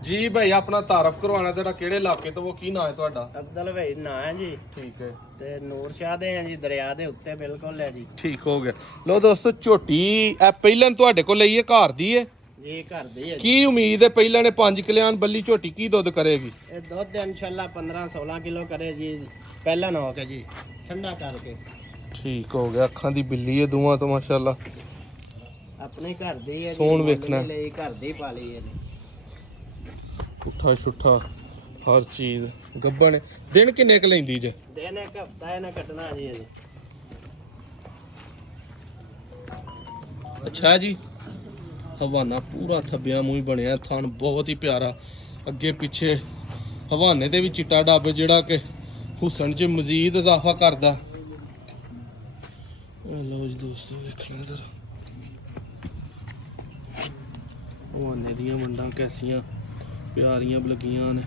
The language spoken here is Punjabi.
जी भाई अपना तारफ करवाना तेरा केड़े इलाके तो वो की ना है ਤੁਹਾਡਾ ਅਬਦੁਲ ਭਾਈ ਨਾਂ ਹੈ ਜੀ ठीक है ਤੇ ਨੂਰ ਸ਼ਾਹ ਦੇ ਆ ਜੀ ਦਰਿਆ ਦੇ ਉੱਤੇ ਬਿਲਕੁਲ ਹੈ ਜੀ ठीक हो गया लो दोस्तों ਝੋਟੀ ਇਹ ਪਹਿਲਾਂ ਤੁਹਾਡੇ ਕੋਲ ਲਈ ਹੈ ਘਰ ਦੀ ਹੈ ਜੀ ਘਰ ਦੀ ਹੈ ਜੀ ਕੀ ਉਮੀਦ ਹੈ ਪਹਿਲਾਂ ਨੇ 5 ਕਿਲਿਆਨ ਬੱਲੀ ਝੋਟੀ ਕੀ ਦੁੱਧ ਕਰੇਗੀ ਇਹ ਦੁੱਧ ਇਨਸ਼ਾਅੱਲਾ 15-16 ਕਿਲੋ ਕਰੇ ਜੀ ਪਹਿਲਾਂ ਨਾ ਹੋ ਕੇ ਜੀ ਠੰਡਾ ਕਰਕੇ ठीक हो गया ਅੱਖਾਂ ਦੀ ਬਿੱਲੀ ਹੈ ਦੋਵਾਂ ਤੋਂ ਮਾਸ਼ਾਅੱਲਾ ਆਪਣੇ ਘਰ ਦੀ ਹੈ ਸੋਹਣ ਵੇਖਣਾ ਲਈ ਘਰ ਦੀ ਪਾਲੀ ਹੈ ਜੀ ਪੁੱਠਾ ਛੁੱਠਾ ਹਰ ਚੀਜ਼ ਗੱਬਣ ਦਿਨ ਕਿੰਨੇ ਕ ਲੈਂਦੀ ਜੇ ਦਿਨ ਇੱਕ ਹਫਤਾ ਇਹਨੇ ਕੱਟਣਾ ਜੀ ਇਹਦੇ ਅੱਛਾ ਜੀ ਹਵਾਨਾ ਪੂਰਾ ਥੱਬਿਆ ਮੂੰਹ ਬਣਿਆ ਥਣ ਬਹੁਤ ਹੀ ਪਿਆਰਾ ਅੱਗੇ ਪਿੱਛੇ ਹਵਾਨੇ ਦੇ ਵੀ ਚਿੱਟਾ ਡੱਬ ਜਿਹੜਾ ਕਿ ਹੁਸਨ 'ਚ ਮਜ਼ੀਦ ਇਜ਼ਾਫਾ ਕਰਦਾ ਲਓ ਜੀ ਦੋਸਤੋ ਵੇਖਣਾ ਜ਼ਰਾ ਹਵਾਨੇ ਦੀਆਂ ਵੰਡਾਂ ਕੈਸੀਆਂ ਪਿਆਰੀਆਂ ਲੱਗੀਆਂ ਨੇ